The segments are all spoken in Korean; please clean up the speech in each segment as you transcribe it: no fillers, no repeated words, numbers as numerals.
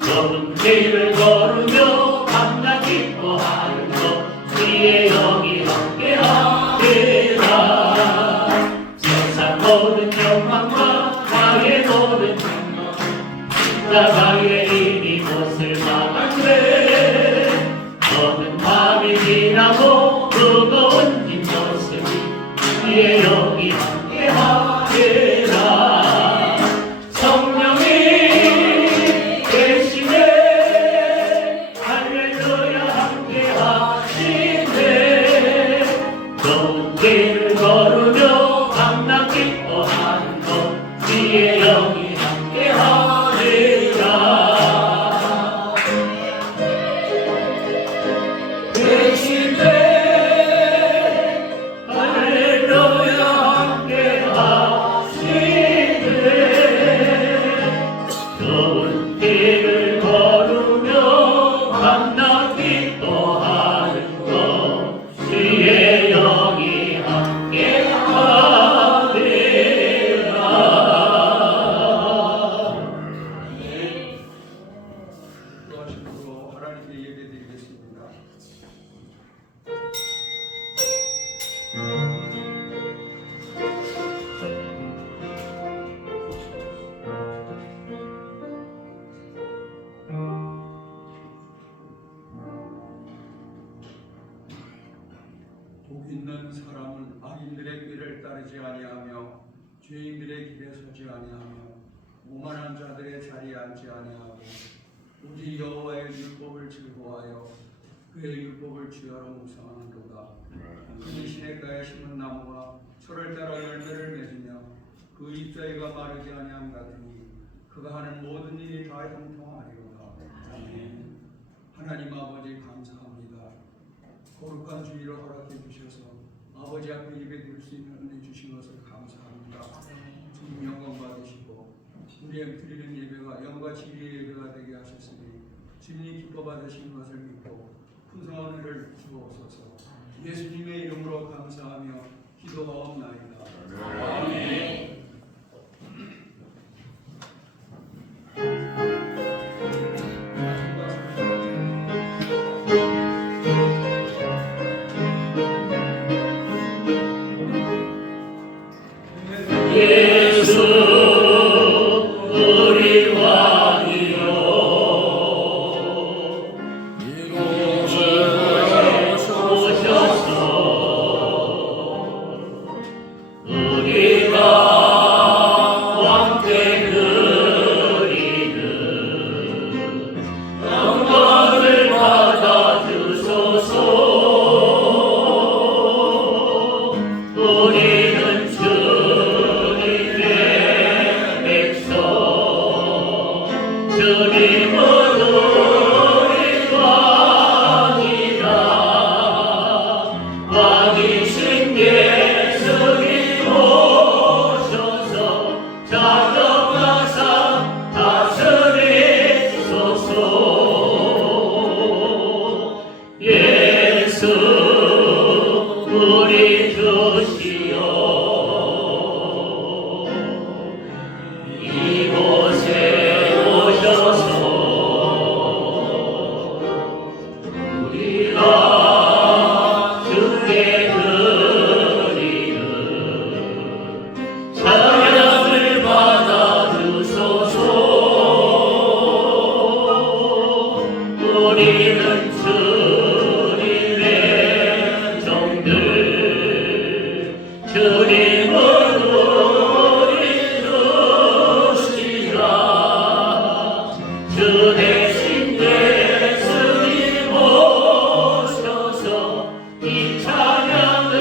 좁은 길을 걸으며 밤낮 기뻐하는 것 주의 영이 함께하리라. 세상 모든 욕망과 나의 모든 욕망 십자가에 이미 못을 막았네. 너는 밤이 지나고 무거운 힘 모습이 주의 영이 함께하리라. 성령이 계시네. 할렐루야 함께하시네. 좁은 길을 걸으며 밤낮 기뻐하는 것 주의 영이 함께하리라. 계시네. 할렐루야 함께하시네. 좁은 길을 걸으며 밤낮 기뻐하는 것 주의 영이 함께하리라. 기도하시므로 하나님께 예배드리겠습니다. 복 있는 사람은 악인들의 꾀를 따르지 아니하며 죄인들의 길에 서지 아니하며 오만한 자들의 자리에 앉지 아니하고 오직 여호와의 율법을 즐거워하여 그의 율법을 주야로 묵상하는도다. 그는 시냇가에 심은 나무와 철을 따라 열매를 맺으며 그 잎사귀가 마르지 아니함 같으니 그가 하는 모든 일이 다 형통하리로다. 아멘. 하나님 아버지 감사합니다. 거룩한 주의를 허락해 주셔서 아버지 앞에 예배드릴 수 있는 은혜 주신 것을 감사합니다. 주님 영광 받으시고 우리의 드리는 예배가 영과 진리의 예배가 되게 하셨으니 주님이 기뻐 받으시는 것을 믿고 풍성한 은혜를 주옵소서. 예수님의 이름으로 감사하며 기도하옵나이다. 아멘. 예수 우리 왕이요 이곳에 오셔서 우리가 왕께 드리는 영광을 받아주소서. 우리는 주님은 우리 왕이라. 왕이신 예수님 오셔서 자격하사 다스리소서. 예수 우리 주시여 이곳에 오셔서 우리가 주께 드리는 찬양을 받아주소서. 우리는 주님의 종들 주님은 우리 주시라. 주 대신 예수님 오셔서 이 찬양을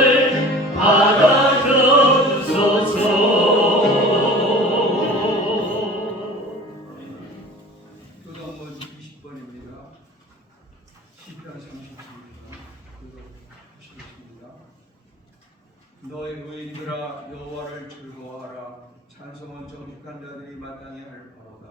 받아주소서. 교당문 20번입니다. 시편 37편 보시겠습니다. 너의 의인들아 여호와를 즐거워하라. 찬송은 정직한 자들이 마땅히 할 바로다.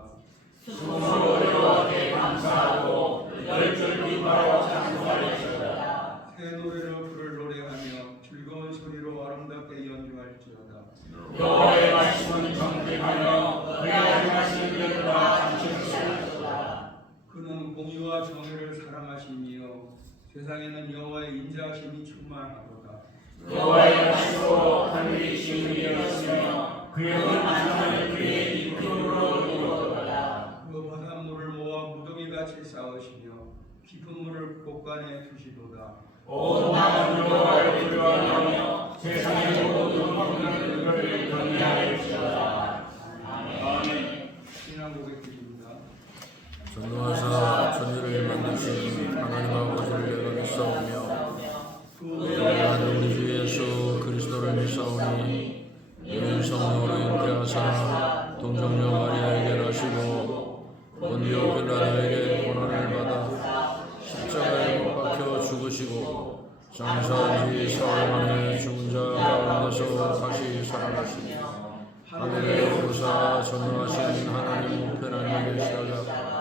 수고로 여호와께 감사하고 열 줄기 바로 찬송하리로다. 새 노래로 그를 노래하며 즐거운 소리로 아름답게 연주할지어다. 여호와의 말씀은 정직하며 그의 행하신 일들과 공의와 정의를 사랑하시며 세상에는 여호와의 인자하심이 충만하도다. 여호와의 말씀으로 하늘이 지음이 되었으며 그의 만상을 그의 입힘으로 이루었도다. 그 바닷물을 모아 무더기같이 쌓으시며 깊은 물을 곳간에 두시도다. 온 땅은 여호와를 두려워하며 세상의 모든 황금들을 경외하리로다. 아멘. 신앙 고백드립니다. 전능하사 천지를 만드신 하나님 아버지를 내가 믿사오며 그의 우리 주 예수 그리스도를 믿사오니 이는 성령으로 잉태하사 동정녀 마리아에게 나시고 본디오 빌라도에게 고난을 받아 십자가에 못 박혀 죽으시고 장사한 지 사흘 만에 죽은 자 가운데서 다시 살아나시며 하늘에 오르사 전능하신 하나님 우편에 계시다가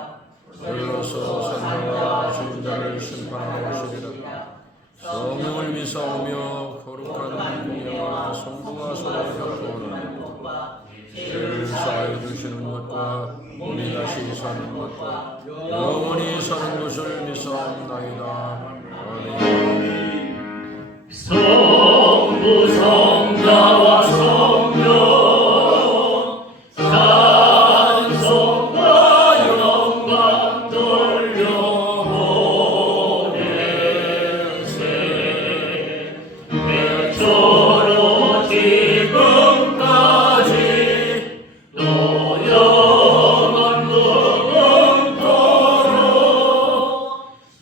여기로서 산자와 죽은 자를 심판하러 오시리라. 성령을 믿사오며 거룩한 공예와 성부가 서로 협조하는 것과 죄를 사하여 주시는 것과 몸이 다시 사는 것과 영원히 사는 것을 믿사옵나이다. 아멘. 성부 성자와 성령 찬송과 영광 돌려보내세 백조로 지금까지 또 영원토록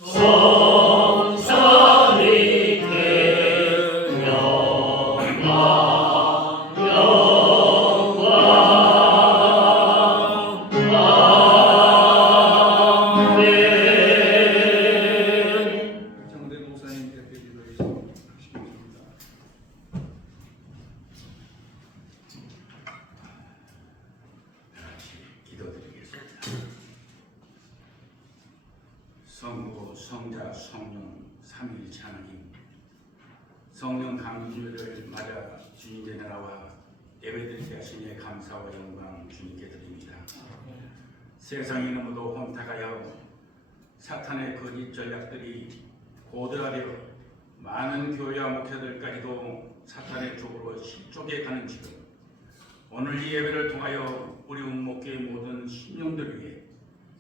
성삼위 정대 목사님께 기도하시겠습니다. 기도드리겠습니다. 성부, 성자, 성령, 삼위일체 하나님, 성령 강주를 맞아 주님의 나라와 예배드리게 하시니 감사와 영광 주님께 드립니다. 세상이 너무도 혼탁하여 사탄의 거짓 전략들이 고도하여 많은 교회와 목회들까지도 사탄의 쪽으로 실족해 가는 지금 오늘 이 예배를 통하여 우리 운목교의 모든 신령들 위해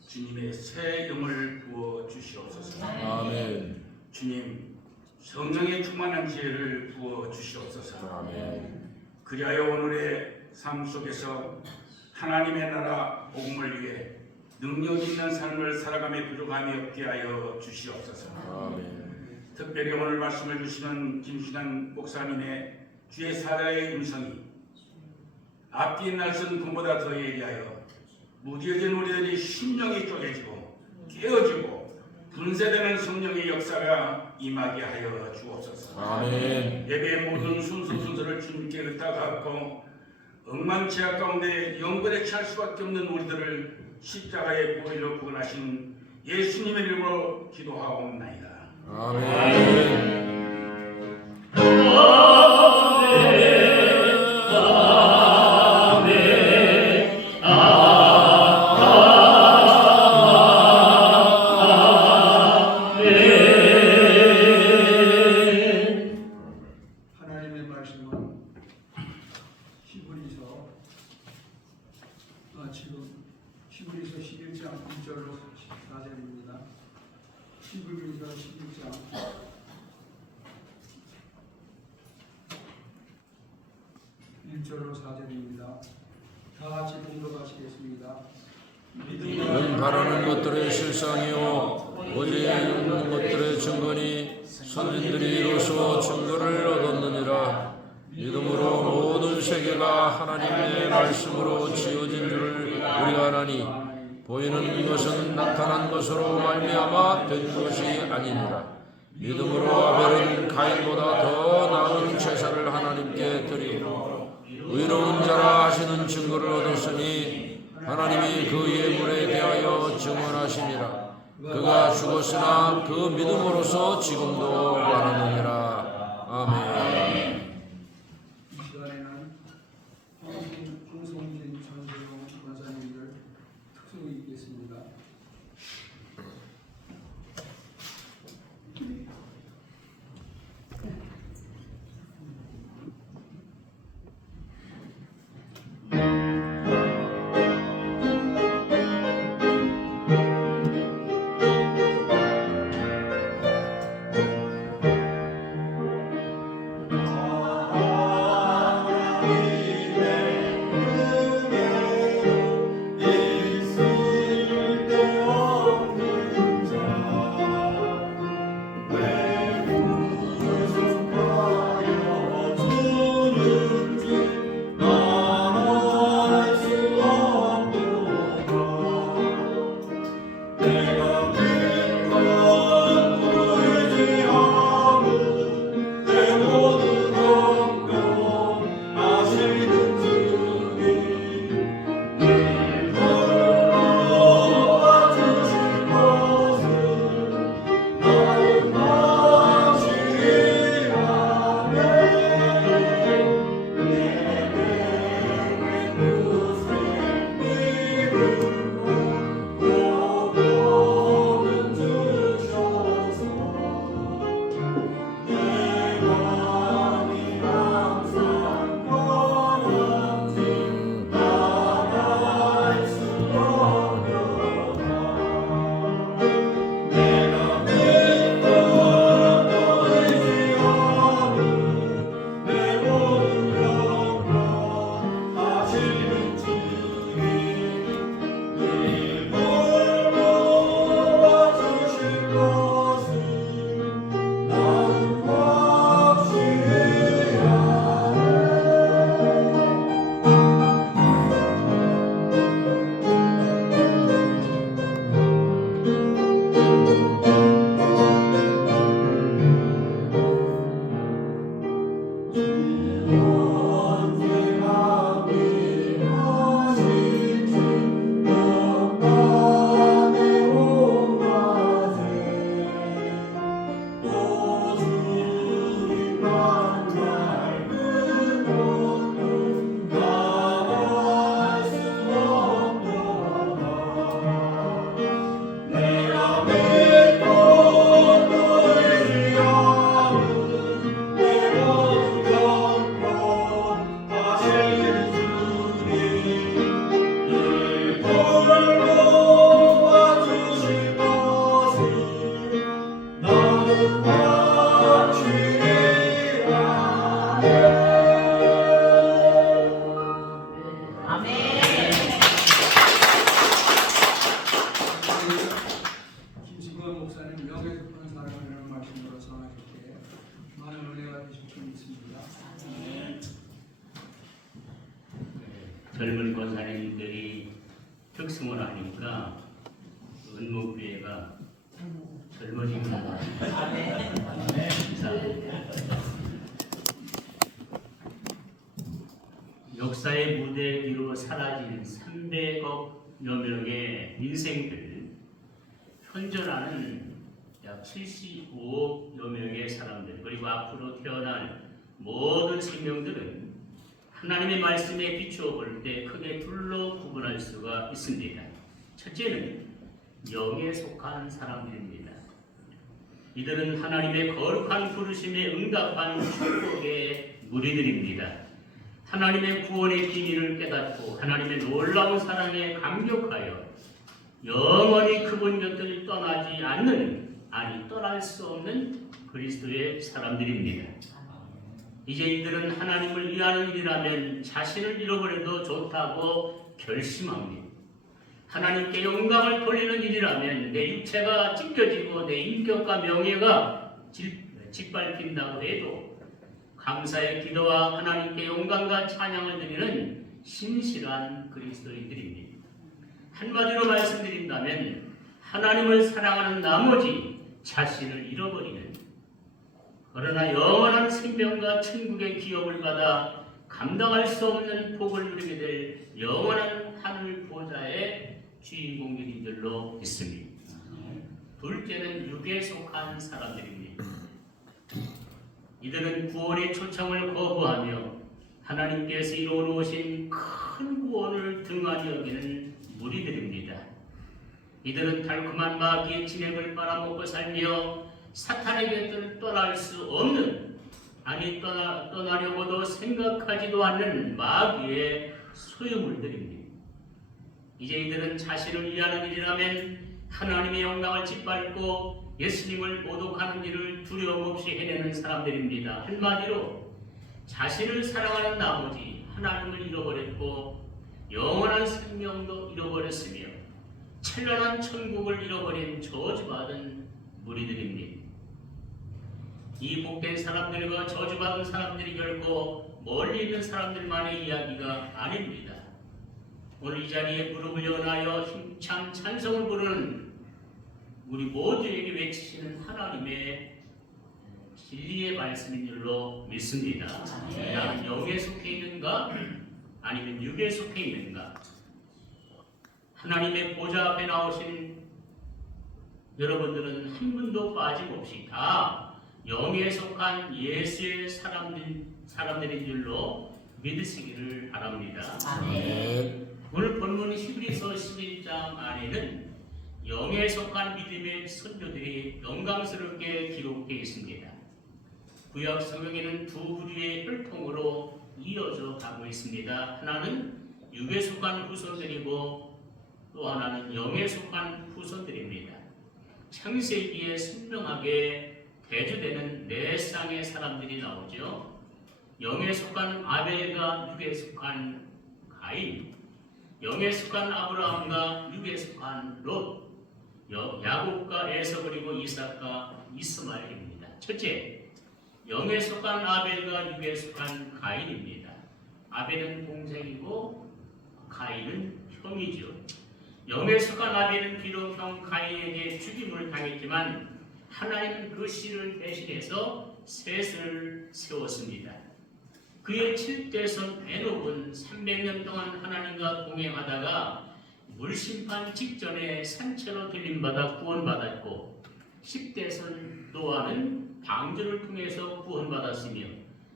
주님의 새 영을 부어 주시옵소서. 아멘. 주님, 성령의 충만한 지혜를 부어 주시옵소서. 아멘. 그리하여 오늘의 삶 속에서 하나님의 나라 복음을 위해 능력 있는 삶을 살아가며 부족함이 없게 하여 주시옵소서. 아멘. 특별히 오늘 말씀을 주시는 김신환 목사님의 주의 사자의 음성이 앞뒤 날선 금보다 더 예리하여 무뎌진 우리들이 심령이 쪼개지고 깨어지고 분쇄되는 성령의 역사가 임하게 하여 주옵소서. 아멘. 예배의 모든 순서를 주님께 의탁하고 억만치약 가운데 영벌에 취할 수밖에 없는 우리들을 십자가의 보혈로 구원하신 예수님의 이름으로 기도하옵나이다. 아멘. 하나님의 말씀은 히브리서 11장 1절로 4절입니다. 히브리서 11장 1절로 4절입니다. 다 같이 봉독하시겠습니다. 는 바라는 것들의 실상이요 오직 없는 것들의 증거니 선진들이 이로써 증거를 얻었느니라. 믿음으로 모든 세계가 하나님의 말씀으로 지어진 줄을 우리가 아나니 보이는 것은 나타난 것으로 말미암아 된 것이 아니니라. 믿음으로 아벨은 가인보다 더 나은 제사를 하나님께 드리고 의로운 자라 하시는 증거를 얻었으니 하나님이 그 예물에 대하여 증언하시니라. 그가 죽었으나 그 믿음으로서 지금도 말하느니라. 아멘. 이 시간에는 홍성진 전세용 권사님들 특송이 있겠습니다. 탑승을 하니까 은목교회가 젊어지는 것 같아요. 역사의 무대 위로 사라진 300여 명의 인생들, 현존하는 약 75여 명의 사람들, 그리고 앞으로 태어날 모든 생명들은 하나님의 말씀에 비추어 볼 때 크게 둘로 구분할 수가 있습니다. 첫째는 영에 속한 사람들입니다. 이들은 하나님의 거룩한 부르심에 응답한 축복의 무리들입니다. 하나님의 구원의 비밀을 깨닫고 하나님의 놀라운 사랑에 감격하여 영원히 그분 곁을 떠나지 않는, 아니 떠날 수 없는 그리스도의 사람들입니다. 이제 이들은 하나님을 위하는 일이라면 자신을 잃어버려도 좋다고 결심합니다. 하나님께 영광을 돌리는 일이라면 내 육체가 찢겨지고 내 인격과 명예가 짓밟힌다고 해도 감사의 기도와 하나님께 영광과 찬양을 드리는 신실한 그리스도인들입니다. 한마디로 말씀드린다면 하나님을 사랑하는 나머지 자신을 잃어버리는, 그러나 영원한 생명과 천국의 기업을 받아 감당할 수 없는 복을 누리게 될 영원한 하늘 보좌의 주인공들인 줄로 믿습니다. 둘째는 육에 속한 사람들입니다. 이들은 구원의 초청을 거부하며 하나님께서 이루어놓으신 큰 구원을 등한히 여기는 무리들입니다. 이들은 달콤한 마귀의 진액을 빨아먹고 살며 사탄의 곁을 떠날 수 없는, 아니 떠나려고도 생각하지도 않는 마귀의 소유물들입니다. 이제 이들은 자신을 위하는 일이라면 하나님의 영광을 짓밟고 예수님을 모독하는 일을 두려움 없이 해내는 사람들입니다. 한마디로 자신을 사랑하는 나머지 하나님을 잃어버렸고 영원한 생명도 잃어버렸으며 찬란한 천국을 잃어버린 저주받은 무리들입니다. 이 복된 사람들과 저주받은 사람들이 결코 멀리 있는 사람들만의 이야기가 아닙니다. 오늘 이 자리에 무릎을 연하여 힘찬 찬송을 부르는 우리 모두에게 외치시는 하나님의 진리의 말씀인 줄로 믿습니다. 나는 영에 속해 있는가 아니면 육에 속해 있는가? 하나님의 보좌 앞에 나오신 여러분들은 한 분도 빠짐없이 다 영에 속한 예수의 사람들인 줄로 믿으시기를 바랍니다. 오늘 본문 히브리서 11장 안에는 영에 속한 믿음의 선조들이 영광스럽게 기록되어 있습니다. 구약 성경에는 두 부류의 혈통으로 이어져 가고 있습니다. 하나는 육에 속한 후손들이고 또 하나는 영에 속한 후손들입니다. 창세기에 선명하게 대조되는 네 쌍의 사람들이 나오죠. 영에 속한 아벨과 육에 속한 가인, 영에 속한 아브라함과 육에 속한 롯, 야곱과 에서 그리고 이삭과 이스마엘입니다. 첫째, 영에 속한 아벨과 육에 속한 가인입니다. 아벨은 동생이고 가인은 형이죠. 영에 속한 아벨은 비록 형 가인에게 죽임을 당했지만 하나님은 그 씨를 대신해서 셋을 세웠습니다. 그의 7대손 에녹은 300년 동안 하나님과 동행하다가 물심판 직전에 산채로 들림받아 구원받았고 10대손 노아는 방주를 통해서 구원받았으며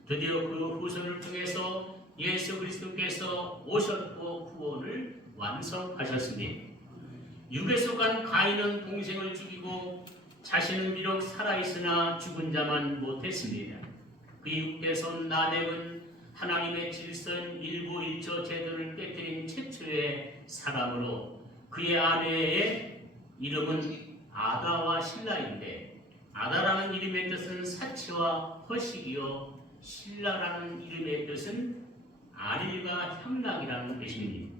드디어 그 후손을 통해서 예수 그리스도께서 오셨고 구원을 완성하셨습니다. 육에 속한 가인은 동생을 죽이고 자신은 비록 살아있으나 죽은 자만 못했습니다. 그의 6대손 라멕은 하나님의 질선 일부 일처 제도를 깨뜨린 최초의 사람으로 그의 아내의 이름은 아다와 실라인데 아다라는 이름의 뜻은 사치와 허식이요 실라라는 이름의 뜻은 아릴과 향락이라는 뜻입니다.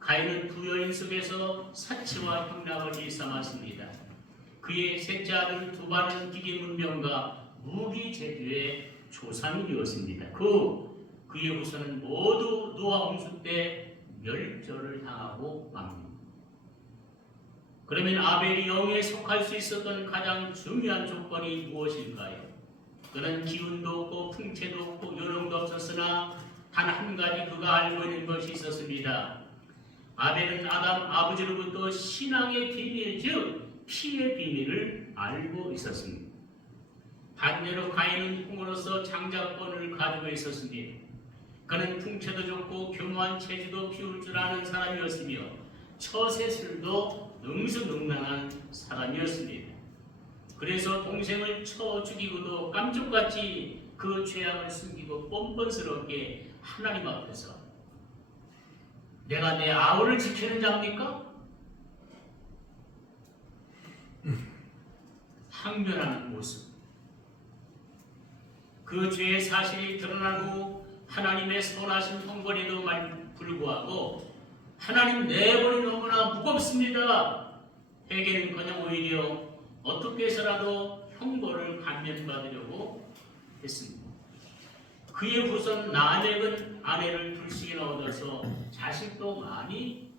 가인은 두 여인 속에서 사치와 향락을 일삼았습니다. 그의 셋째 아들 두발은 기계 문명과 무기 제조의 조상이 되었습니다. 그의 후손은 모두 노아 홍수 때 멸절을 당하고 맙니다. 그러면 아벨이 영에 속할 수 있었던 가장 중요한 조건이 무엇일까요? 그는 기운도 없고 풍채도 없고 요령도 없었으나 단 한 가지 그가 알고 있는 것이 있었습니다. 아벨은 아담 아버지로부터 신앙의 비밀, 즉 피의 비밀을 알고 있었습니다. 반대로 가인은 풍으로서 장자권을 가지고 있었습니다. 그는 풍채도 좋고 교묘한 체질도 피울 줄 아는 사람이었으며 처세술도 능수능란한 사람이었습니다. 그래서 동생을 쳐 죽이고도 깜짝같이 그 죄악을 숨기고 뻔뻔스럽게 하나님 앞에서 내가 내 아우를 지키는 자입니까? 항변하는 모습. 그 죄의 사실이 드러난 후 하나님의 선하신 형벌에도 불구하고 하나님 내 벌이 너무나 무겁습니다. 회개는커녕 오히려 어떻게 해서라도 형벌을 감면받으려고 했습니다. 그의 후손 라멕은 아내를 둘씩이나 얻어서 자식도 많이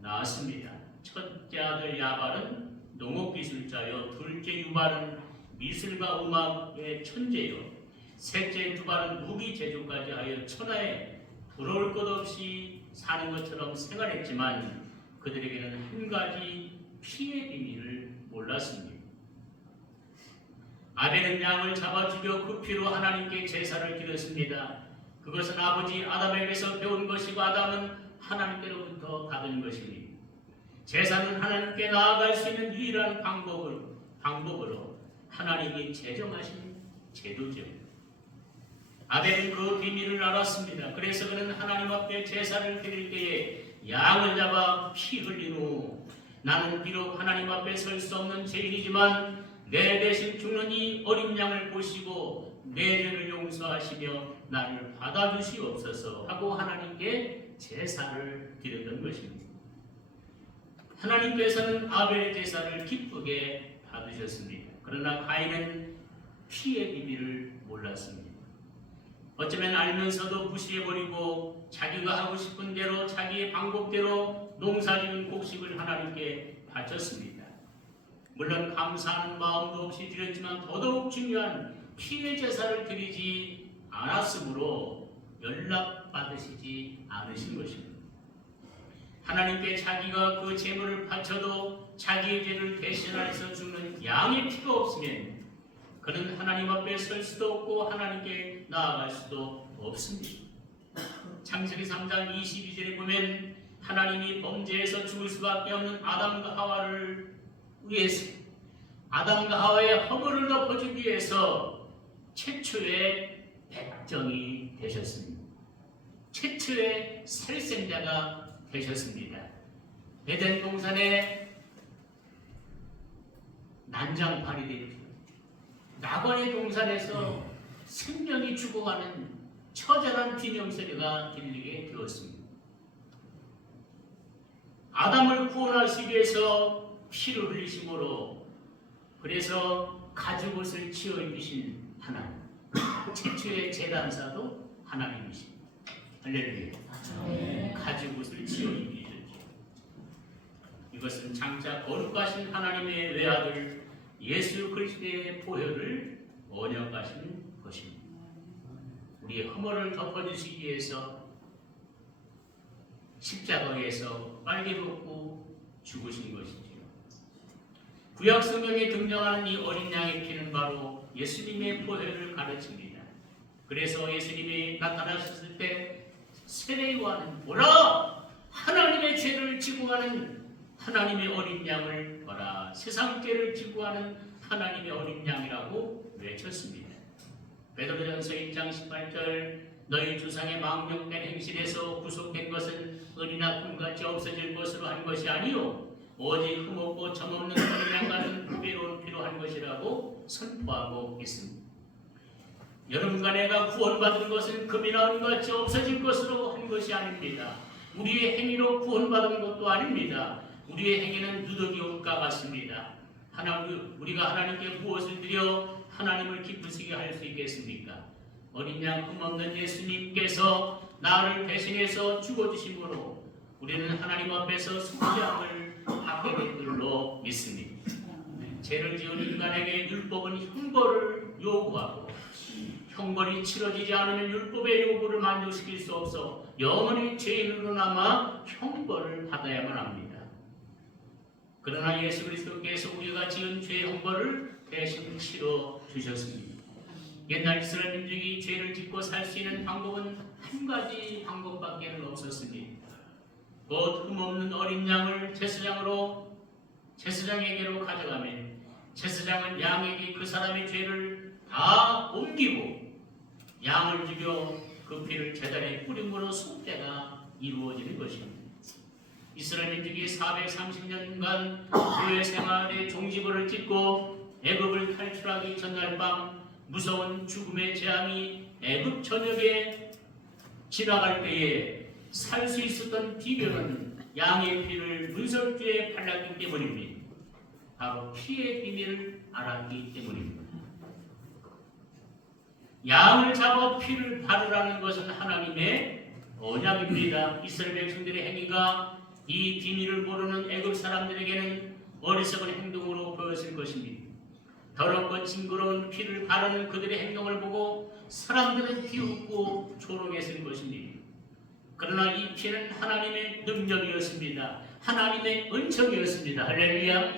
낳았습니다. 첫째 아들 야발은 농업기술자요, 둘째 유발은 미술과 음악의 천재요, 셋째 두발은 무기 제조까지 하여 천하에 부러울 것 없이 사는 것처럼 생활했지만 그들에게는 한 가지 피의 비밀을 몰랐습니다. 아벨은 양을 잡아 죽여 그 피로 하나님께 제사를 드렸습니다. 그것은 아버지 아담에게서 배운 것이고 아담은 하나님께로부터 받은 것입니다. 제사는 하나님께 나아갈 수 있는 유일한 방법으로 하나님이 제정하신 제도죠. 아벨은 그 비밀을 알았습니다. 그래서 그는 하나님 앞에 제사를 드릴 때에 양을 잡아 피 흘린 후 나는 비록 하나님 앞에 설 수 없는 죄인이지만 내 대신 죽는 이 어린 양을 보시고 내 죄를 용서하시며 나를 받아주시옵소서 하고 하나님께 제사를 드렸던 것입니다. 하나님께서는 아벨의 제사를 기쁘게 받으셨습니다. 그러나 가인은 피의 비밀을 몰랐습니다. 어쩌면 알면서도 무시해버리고 자기가 하고 싶은 대로 자기의 방법대로 농사지은 곡식을 하나님께 바쳤습니다. 물론 감사하는 마음도 없이 드렸지만 더더욱 중요한 피의 제사를 드리지 않았으므로 연락받으시지 않으신 것입니다. 하나님께 자기가 그 제물을 바쳐도 자기의 죄를 대신하여서 죽는 양의 피가 없으면 그는 하나님 앞에 설 수도 없고 하나님께 나아갈 수도 없습니다. 창세기 3장 22절에 보면 하나님이 범죄에서 죽을 수밖에 없는 아담과 하와를 위해서 아담과 하와의 허물을 덮어주기 위해서 최초의 백정이 되셨습니다. 최초의 살생자가 되셨습니다. 에덴 동산에 난장판이 되죠. 낙원의 동산에서 생명이 죽어가는 처절한 비명소리가 들리게 되었습니다. 아담을 구원하시기 위해서 피를 흘리심으로 그래서 가죽옷을 치어 입으신 하나님, 최초의 제단사도 하나님이십니다. 할렐루야. 가죽옷을 치어 입으셨죠. 이것은 장차 거룩하신 하나님의 외아들 예수 그리스도의 보혈을 언약하신 것입니다. 우리의 허물을 덮어주시기 위해서 십자가에서 빨개 벗고 죽으신 것이지요. 구약 성경에 등장하는 이 어린 양의 피는 바로 예수님의 보혈을 가르칩니다. 그래서 예수님이 나타나셨을 때 세례 요한은 보라! 하나님의 죄를 지고 가는 하나님의 어린 양을 보라. 세상 죄를 지고 가는 하나님의 어린 양이라고 외쳤습니다. 베드로전서 1장 18절 너희 조상의 망령된 행실에서 구속된 것은 은이나 금같이 없어질 것으로 한 것이 아니요 오직 흠없고 점없는 어린 양 같은 구배로운 피로 한 것이라고 선포하고 있습니다. 여러분과 내가 구원받은 것은 금이나 은같이 없어질 것으로 한 것이 아닙니다. 우리의 행위로 구원받은 것도 아닙니다. 우리의 행위는 누더기 옷과 같습니다. 우리가 하나님께 무엇을 드려 하나님을 기쁘시게 할 수 있겠습니까? 어린 양 흠없는 예수님께서 나를 대신해서 죽어주심으로 우리는 하나님 앞에서 속죄함을 받게 된 줄로 줄로 믿습니다. 죄를 지은 인간에게 율법은 형벌을 요구하고 형벌이 치러지지 않으면 율법의 요구를 만족시킬 수 없어 영원히 죄인으로 남아 형벌을 받아야만 합니다. 그러나 예수 그리스도께서 우리가 지은 죄 형벌을 대신 치러 주셨습니다. 옛날 이스라엘 민족이 죄를 짓고 살 수 있는 방법은 한 가지 방법밖에 없었습니다. 곧 흠없는 어린 양을 제사장에게로 가져가면 제사장은 양에게 그 사람의 죄를 다 옮기고 양을 죽여 그 피를 제단에 뿌림으로 속죄가 이루어지는 것입니다. 이스라엘 민족이 430년간 교회 생활의 종지부를 찍고 애굽을 탈출하기 전날 밤 무서운 죽음의 재앙이 애굽 전역에 지나갈 때에 살 수 있었던 비결은 양의 피를 문설주에 발랐기 때문입니다. 바로 피의 비밀을 알았기 때문입니다. 양을 잡아 피를 바르라는 것은 하나님의 언약입니다. 이스라엘 백성들의 행위가 이 비밀을 모르는 애굽 사람들에게는 어리석은 행동으로 보였을 것입니다. 더럽고 징그러운 피를 바르는 그들의 행동을 보고 사람들은 비웃고 조롱했을 것입니다. 그러나 이 피는 하나님의 능력이었습니다. 하나님의 은총이었습니다. 할렐루야.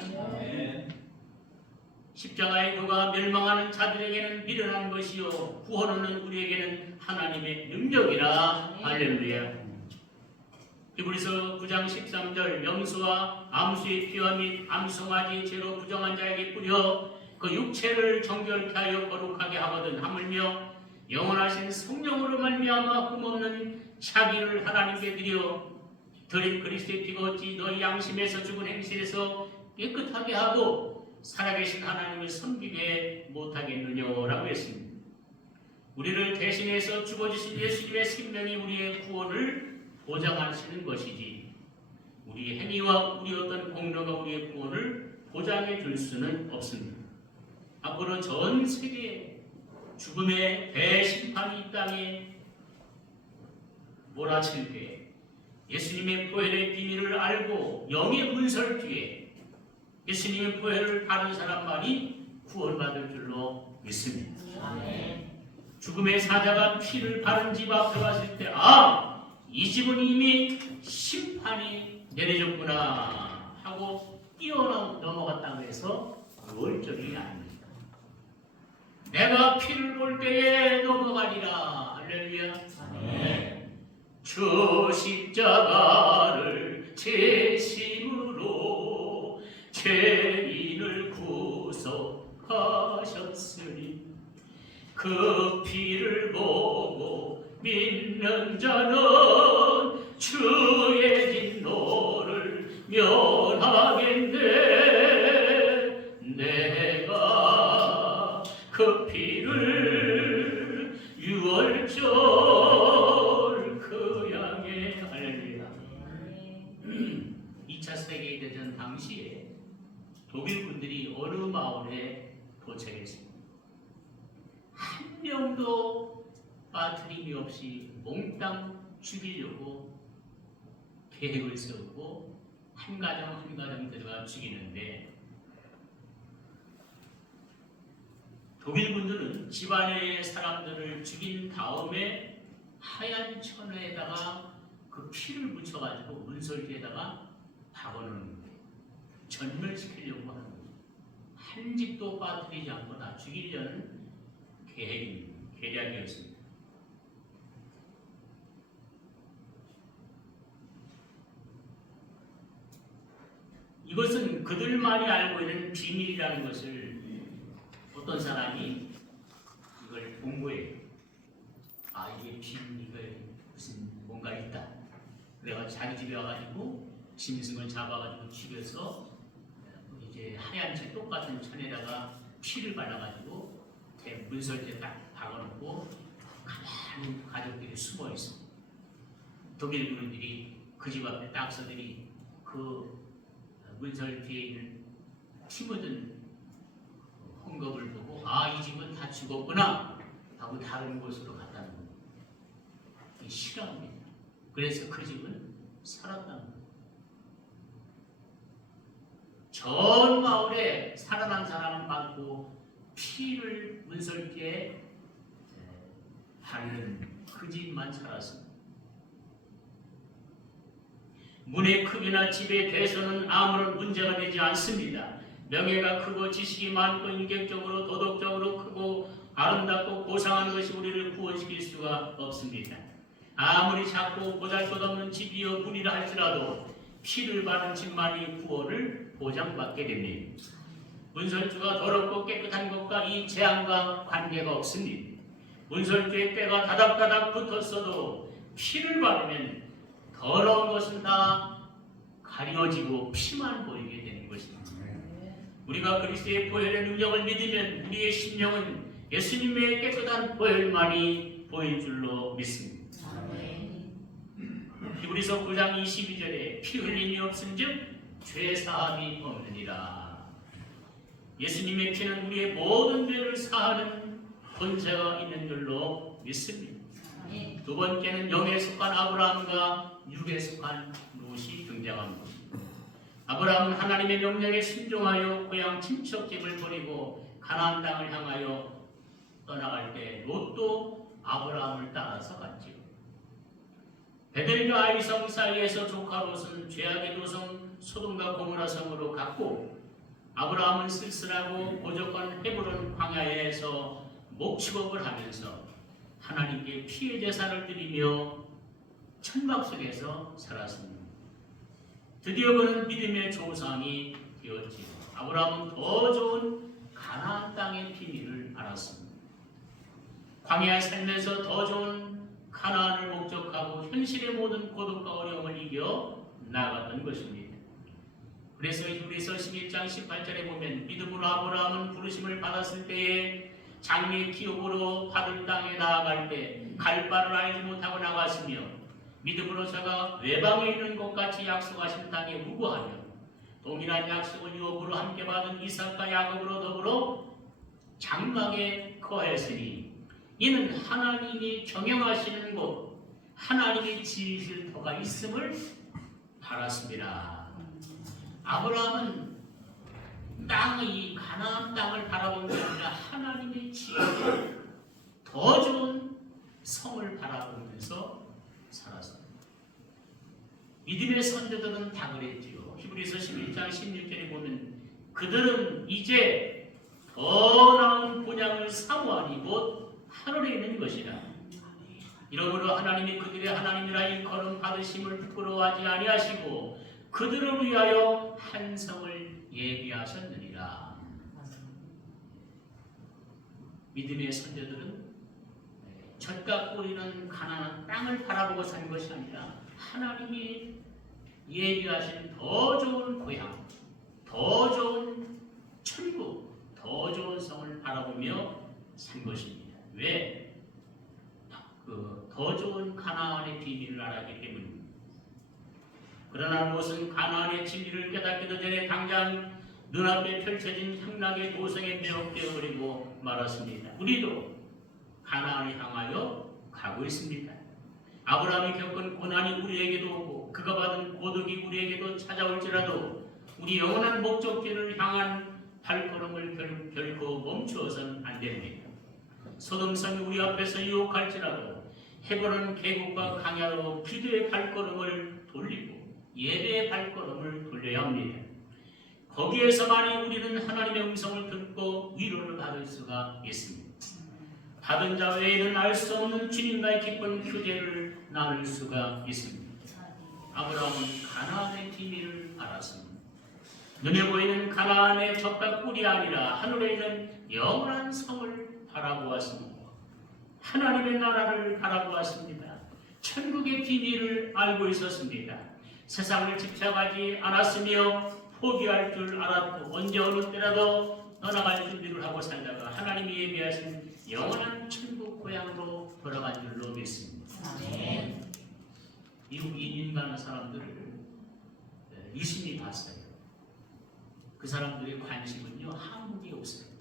십자가의 도가 멸망하는 자들에게는 미련한 것이요 구원하는 우리에게는 하나님의 능력이라. 할렐루야. 히브리서 9장 13절 염소와 암수의 피와 및 암송아지의 죄로 부정한 자에게 뿌려 그 육체를 정결케 하여 거룩하게 하거든 하물며 영원하신 성령으로 말미암아 흠없는 자기를 하나님께 드린 그리스도의 피가 어찌 너희 양심에서 죽은 행실에서 깨끗하게 하고 살아계신 하나님을 섬기게 못하겠느냐라고 했습니다. 우리를 대신해서 죽어주신 예수님의 생명이 우리의 구원을 보장하시는 것이지 우리의 행위와 우리 어떤 공로가 우리의 구원을 보장해 줄 수는 없습니다. 앞으로 전 세계에 죽음의 대심판이 이 땅에 몰아칠 때 예수님의 보혈의 비밀을 알고 영의 문설 뒤에 예수님의 보혈을 바른 사람만이 구원받을 줄로 믿습니다. 죽음의 사자가 피를 바른 집 앞에 왔을 때 이 집은 이미 심판이 내려졌구나 하고 뛰어넘어갔다고 해서 월절이 아닙니다. 내가 피를 볼 때에 넘어가리라. 할렐루야. 주 십자가를 제심으로 죄인을 구속하셨으니 그 피를 보고 믿는 자는 주의 진노를 면하겠네. 내가 그 피를 유월절 그 양에 할렐루야. 2차 세계대전 당시에 독일 군들이 어느 마을에 도착했습니다. 한 명도 빠트림이 없이 몽땅 죽이려고 계획을 세우고 한 가정 한 가정 들어가 죽이는데 독일 군들은 집안의 사람들을 죽인 다음에 하얀 천에다가 그 피를 묻혀가지고 문설기에다가 박아놓는 거예요. 전멸시키려고 하는 거예요. 한 집도 빠뜨리지 않고 다 죽이려는 계략이었습니다. 이것은 그들만이 알고 있는 비밀이라는 것을 어떤 사람이 이걸 공부해요. 이게 비밀, 이거 무슨 뭔가 있다. 그래가지고 자기 집에 와가지고 짐승을 잡아가지고 죽여서 이제 하얀 천 똑같은 천에다가 피를 발라가지고 문설주에 딱 박아놓고 가만히 가족들이 숨어 있습니다. 독일 군인들이 그 집 앞에 딱서들이 그 문설 뒤에 있는 피 묻은 헝겊을 보고 이 집은 다 죽었구나 하고 다른 곳으로 갔다는 겁니다. 이 실화입니다. 그래서 그 집은 살았다는 겁니다. 전 마을에 살아난 사람 받고 피를 문설기에 바르는 그 집만 살았습니다. 문의 크기나 집에 대해서는 아무런 문제가 되지 않습니다. 명예가 크고 지식이 많고 인격적으로 도덕적으로 크고 아름답고 고상한 것이 우리를 구원시킬 수가 없습니다. 아무리 작고 보잘것없는 집이여 문이라 할지라도 피를 바른 집만이 구원을 보장받게 됩니다. 문설주가 더럽고 깨끗한 것과 이 재앙과 관계가 없습니다. 문설주의 때가 다닥다닥 붙었어도 피를 바르면 더러운 것은 다 가려지고 피만 보이게 되는 것입니다. 우리가 그리스도의 보혈의 능력을 믿으면 우리의 심령은 예수님의 깨끗한 보혈만이 보일 줄로 믿습니다. 히브리서 9장 22절에 피 흘림이 없은즉 죄 사함이 없느니라. 예수님의 피는 우리의 모든 죄를 사하는 권세가 있는 줄로 믿습니다. 두 번째는 영에 속한 아브라함과 육에 속한 롯이 등장합니다. 아브라함은 하나님의 명령에 순종하여 고향 친척집을 버리고 가나안 땅을 향하여 떠나갈 때 롯도 아브라함을 따라서 갔지요. 베델과 아이성 사이에서 조카 롯은 죄악의 도성 소돔과 고모라 성으로 갔고 아브라함은 쓸쓸하고 고적한 헤브론 광야에서 목축업을 하면서 하나님께 피의 제사를 드리며 천막 속에서 살았습니다. 드디어 그는 믿음의 조상이 되었지요. 아브라함은 더 좋은 가나안 땅의 비밀을 알았습니다. 광야에 살면서 더 좋은 가나안을 목적하고 현실의 모든 고독과 어려움을 이겨 나갔던 것입니다. 그래서 히브리서 11장 18절에 보면 믿음으로 아브라함은 부르심을 받았을 때에 장래 기업으로 받을 땅에 나아갈 때 갈 바를 알지 못하고 나갔으며 믿음으로 저가 외방에 있는 것 같이 약속하신 땅에 우거하며 동일한 약속을 유업으로 함께 받은 이삭과 야곱으로 더불어 장막에 거했으니 이는 하나님이 경영하시는 곳 하나님이 지으실 터가 있음을 바랐습니다. 아브라함은 땅의 가나안 땅을 바라본 게 아니라 하나님의 지으실 더 좋은 성을 바라보면서 살았습니다. 믿음의 선조들은 다 그랬지요. 히브리서 11장 16절에 보면 그들은 이제 더 나은 본향을 사모하니 곧 하늘에 있는 것이라. 이러므로 하나님이 그들의 하나님이라 일컬음 받으심을 부끄러워하지 아니하시고 그들을 위하여 한 성을 예비하셨느니라. 믿음의 선조들은 젖과 꿀이는 가나안 땅을 바라보고 산 것이 아니라 하나님이 예비하신 더 좋은 고향, 더 좋은 천국, 더 좋은 성을 바라보며 산 것입니다. 왜? 더 좋은 가나안의 비밀을 알았기 때문입니다. 그러나 롯은 가나안의 진리를 깨닫기도 전에 당장 눈앞에 펼쳐진 향락의 도성에 매혹되어버리고 말았습니다. 우리도 가나안을 향하여 가고 있습니다. 아브라함이 겪은 고난이 우리에게도 오고 그가 받은 고독이 우리에게도 찾아올지라도 우리 영원한 목적지를 향한 발걸음을 결코 멈추어서는 안 됩니다. 소돔성이 우리 앞에서 유혹할지라도 헤브론 계곡과 강야로 기도의 발걸음을 돌리고 예배의 발걸음을 돌려야 합니다. 거기에서만이 우리는 하나님의 음성을 듣고 위로를 받을 수가 있습니다. 받은 자 외에는 알 수 없는 주님과의 기쁜 교제를 나눌 수가 있습니다. 아브라함은 가나안의 비밀을 알았습니다. 눈에 보이는 가나안의 젖과 꿀이 아니라 하늘에 있는 영원한 성을 바라보았습니다. 하나님의 나라를 바라보았습니다. 천국의 비밀을 알고 있었습니다. 세상을 집착하지 않았으며 포기할 줄 알았고 언제 어느 때라도 떠나갈 준비를 하고 살다가 하나님이 예비하신 영원한 천국 고향으로 돌아간 줄로 믿습니다. 미국 이민 가는 사람들을 유심히 봤어요. 그 사람들의 관심은요 한국에 없어요.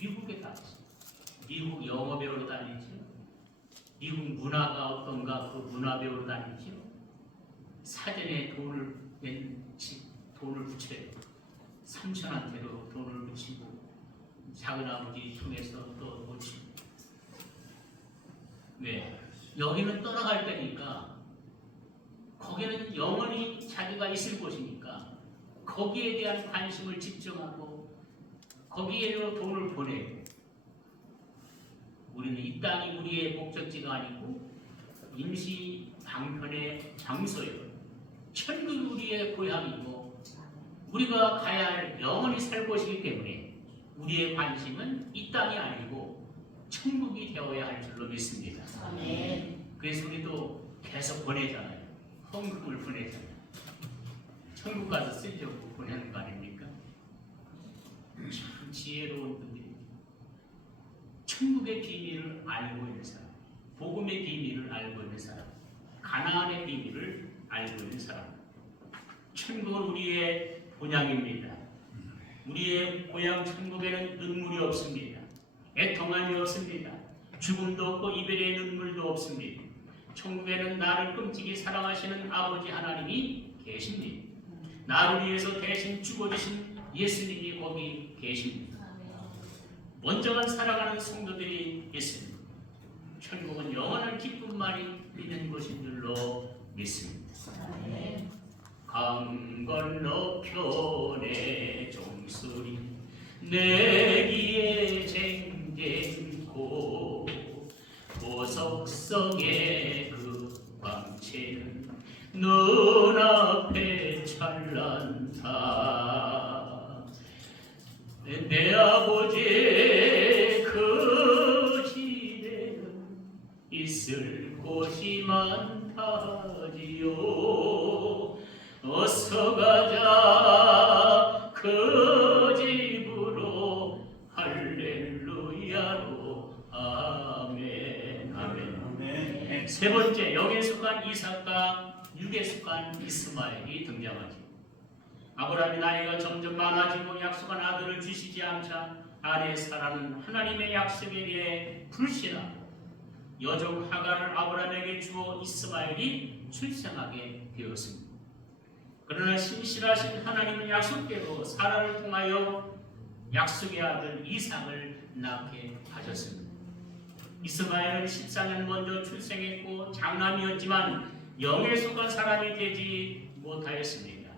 미국에 다니죠. 미국 영어 배우러 다니죠. 미국 문화가 어떤가 그 문화 배우러 다니죠. 사전에 돈을 붙여야 삼촌한테도 돈을 붙이고 작은 아버지 통해서 또 붙이고. 왜? 여기는 떠나갈 때니까 거기는 영원히 자기가 있을 곳이니까 거기에 대한 관심을 집중하고 거기에로 돈을 보내고. 우리는 이 땅이 우리의 목적지가 아니고 임시 방편의 장소예요. 천국이 우리의 고향이고 우리가 가야 할 영원히 살 곳이기 때문에 우리의 관심은 이 땅이 아니고 천국이 되어야 할 줄로 믿습니다. 그래서 우리도 계속 보내잖아요. 헌금을 보내잖아요. 천국 가서 쓰려고 보내는 거 아닙니까? 참 지혜로운 분들이 천국의 비밀을 알고 있는 사람, 복음의 비밀을 알고 있는 사람, 가나안의 비밀을 알고 있는 사람. 천국은 우리의 본향입니다. 우리의 고향 천국에는 눈물이 없습니다. 애통함이 없습니다. 죽음도 없고 이별의 눈물도 없습니다. 천국에는 나를 끔찍이 사랑하시는 아버지 하나님이 계십니다. 나를 위해서 대신 죽어주신 예수님이 거기 계십니다. 먼저만 살아가는 성도들이 있습니다. 천국은 영원한 기쁨만이 있는 곳인 줄로 믿습니다. 강 건너편의 종소리 내기에 쟁쟁고 보석성의 그 광채는 눈앞에 찬란다. 내 아버지의 그 집에는 있을 곳이 많다지요. 어서 가자 그 집으로 할렐루야로. 아멘. 아멘. 세 번째, 영에 속한 이삭과 육에 속한 이스마엘이 등장하죠. 아브라함이 나이가 점점 많아지고 약속한 아들을 주시지 않자 아내 사라는 하나님의 약속에 대해 불신하고 여종 하갈을 아브라함에게 주어 이스마엘이 출생하게 되었습니다. 그러나 신실하신 하나님은 약속대로 사라를 통하여 약속의 아들 이삭을 낳게 하셨습니다. 이스마엘은 14년 먼저 출생했고 장남이었지만 영에 속한 사람이 되지 못하였습니다.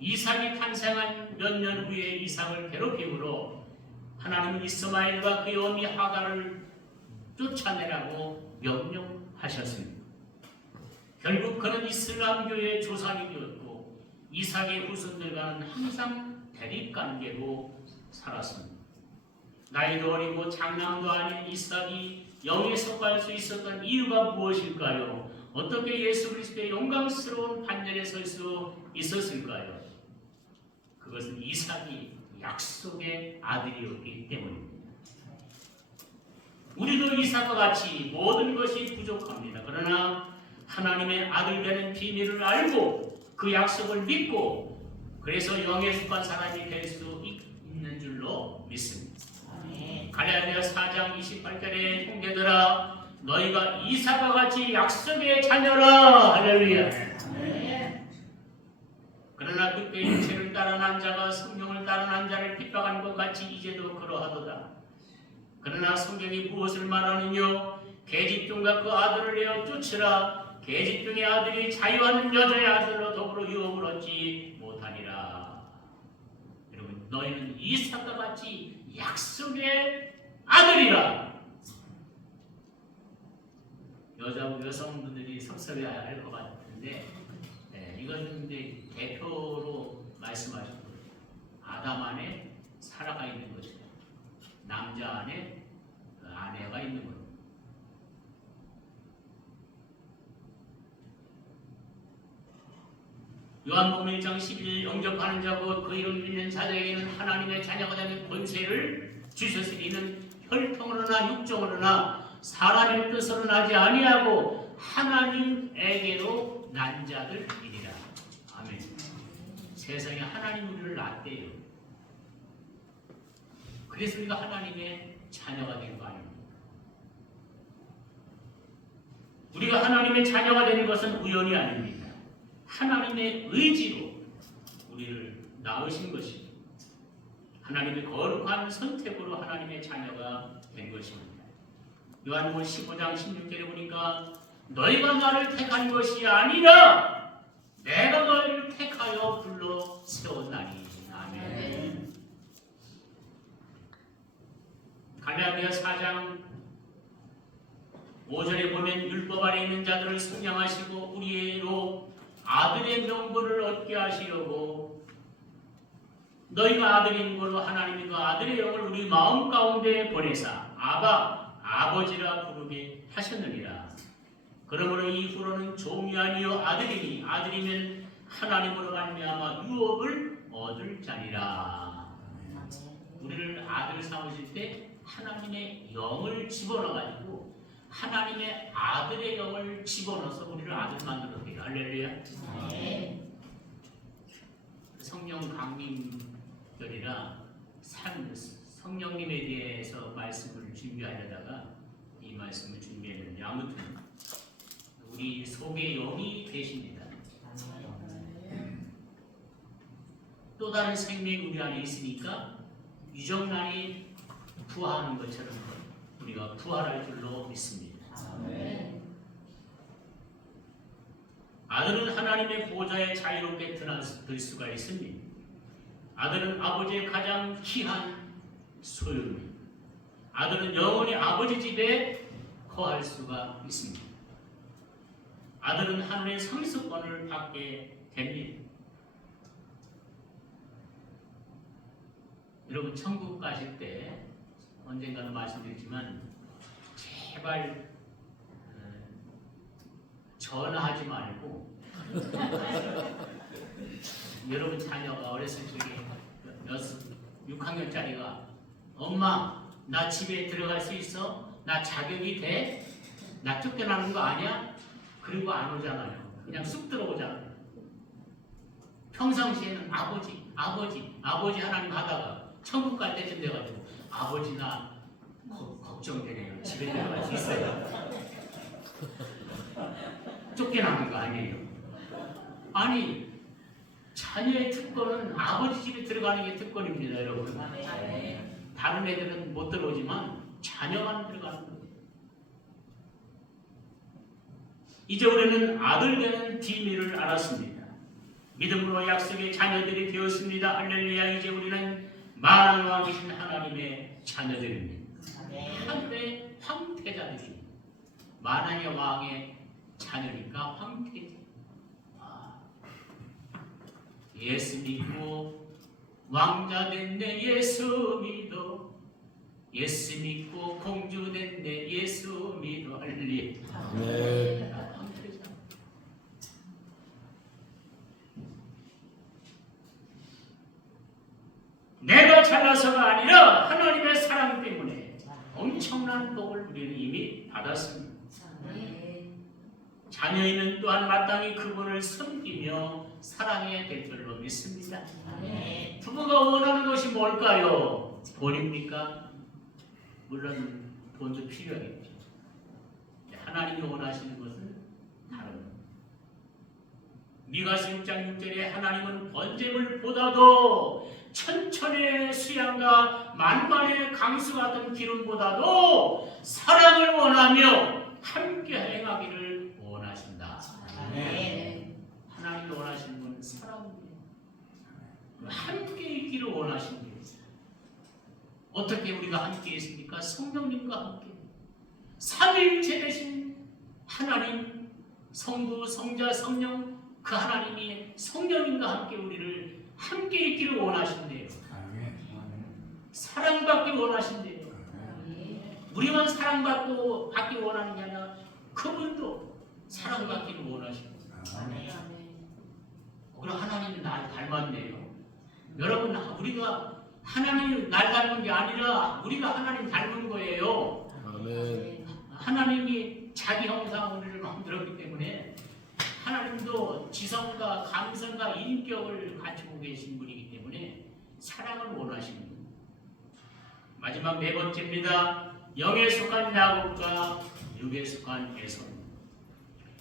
이삭이 탄생한 몇 년 후에 이삭을 괴롭힘으로 하나님은 이스마엘과 그의 어미 하갈을 쫓아내라고 명령하셨습니다. 결국 그는 이슬람교의 조상이 되었고 이삭의 후손들과는 항상 대립관계로 살았습니다. 나이도 어리고 장남도 아닌 이삭이 영에 속할 수 있었던 이유가 무엇일까요? 어떻게 예수 그리스도의 영광스러운 반열에 설 수 있었을까요? 그것은 이삭이 약속의 아들이었기 때문입니다. 우리도 이삭과 같이 모든 것이 부족합니다. 그러나 하나님의 아들 되는 비밀을 알고 그 약속을 믿고 그래서 영에 속한 사람이 될 수 있는 줄로 믿습니다. 갈라디아 4장 28절에 형제들아 너희가 이삭과 같이 약속의 자녀라. 할렐루야. 그러나 그때 육체를 따라 난 자가 성령을 따라 난 자를 핍박하는 것 같이 이제도 그러하도다. 그러나 성경이 무엇을 말하느냐? 계집종과 그 아들을 내어 쫓으라. 계집종의 아들이 자유하는 여자의 아들로 더불어 유업을 얻지 못하니라. 여러분 너희는 이삭과 같이 약속의 아들이라. 여성분들이 섭섭해야 할 것 같은데 이것은 이제 대표로 말씀하신 거예요. 아담 안에 사라가 있는 것이다. 남자 안에 아내가 있는 것. 요한복음 1장 11절 영접하는 자고 그 이름 믿는 자들에게는 하나님의 자녀가 되는 권세를 주셨으니 이는 혈통으로나 육정으로나 사람의 뜻으로 나지 아니하고 하나님에게로 난 자들이니라. 아멘. 세상에 하나님 우리를 낳았대요. 그래서 우리가 하나님의 자녀가 된 거 아닙니까? 우리가 하나님의 자녀가 되는 것은 우연이 아닙니다. 하나님의 의지로 우리를 낳으신 것입니다. 하나님의 거룩한 선택으로 하나님의 자녀가 된 것입니다. 요한복음 15장 16절에 보니까 너희가 나를 택한 것이 아니라 내가 너희를 택하여 불러 세웠나니. 아멘. 갈라디아 4장 5절에 보면 율법 아래 있는 자들을 성량하시고 우리로 아들의 명분을 얻게 하시려고 너희가 아들인 걸로 하나님이 그 아들의 영을 우리 마음 가운데 보내사 아바 아버지라 부르게 하셨느니라. 그러므로 이후로는 종이 아니요 아들이니 아들이면 하나님으로 말미암아 유업을 얻을 자니라. 우리를 아들 삼으실 때 하나님의 영을 집어넣어가지고 하나님의 아들의 영을 집어넣어서 우리를 아들 만들었대요. 할렐루야. 성령 강림절이라 성령님에 대해서 말씀을 준비하려다가 이 말씀을 준비했는데 아무튼 우리 속에 영이 계십니다. 또 다른 생명이 우리 안에 있으니까 유정란이 부활하는 것처럼 우리가 부활할 줄로 믿습니다. 아들은 하나님의 보좌에 자유롭게 들 수가 있습니다. 아들은 아버지의 가장 귀한 소유입니다. 아들은 영원히 아버지 집에 거할 수가 있습니다. 아들은 하늘의 상속권을 받게 됩니다. 여러분 천국 가실 때 언젠가는 말씀드리지만 제발 전화하지 말고 여러분 자녀가 어렸을 적에 6학년짜리가 엄마 나 집에 들어갈 수 있어? 나 자격이 돼? 나 쫓겨나는 거 아니야? 그리고 안 오잖아요. 그냥 쑥 들어오잖아요. 평상시에는 아버지 하나님 하다가 천국 갈 때쯤 돼가지고 아버지 나 걱정되네요. 집에 들어갈 수 있어요. 쫓겨나는 거 아니에요. 아니 자녀의 특권은 아버지 집에 들어가는 게 특권입니다. 여러분. 다른 애들은 못 들어오지만 자녀만 들어가는 거예요. 이제 우리는 아들 되는 비밀을 알았습니다. 믿음으로 약속의 자녀들이 되었습니다. 할렐루야. 이제 우리는 만왕의 왕이신 하나님의 자녀들입니다. 하늘의 황태자들입니다. 만왕의 왕의 자녀니까 황태자. 예수 믿고 왕자 됐네 예수 믿어. 예수 믿고 공주 됐네 예수 믿어. 할렐루야. 황태자. 내가 잘나서가 아니라 하나님의 사랑 때문에 엄청난 복을 우리는 이미 받았습니다. 자녀이면 또한 마땅히 그분을 섬기며 사랑해야 될 줄로 믿습니다. 부부가 원하는 것이 뭘까요? 돈입니까? 물론 돈도 필요하겠죠. 하나님이 원하시는 것은 다른 겁니다. 미가서 6장 6절에 하나님은 번제물보다도 천천의 수양과 만만의 강수 같은 기름보다도 사랑을 원하며 함께 행하기를 원하신다. 하나님이 원하시는 건 사랑입니다. 함께 있기를 원하시는 거예요. 어떻게 우리가 함께 있습니까? 성령님과 함께. 삼위일체 되신 하나님, 성부, 성자, 성령, 그 하나님이 성령님과 함께 우리를 함께 있기를 원하신대요. 사랑받기 원하신대요. 우리만 받기 원하는 게 아니라 그분도 사랑받기를 원하십니다. 그럼 하나님이 날 닮았네요. 여러분, 우리가 하나님이 날 닮은 게 아니라 우리가 하나님 닮은 거예요. 아멘. 하나님이 자기 형상으로 우리를 만들었기 때문에 하나님도 지성과 감성과 인격을 갖추고 계신 분이기 때문에 사랑을 원하시는 분입니다. 마지막 네 번째입니다. 영에 속한 야곱과 육에 속한 에서입니다.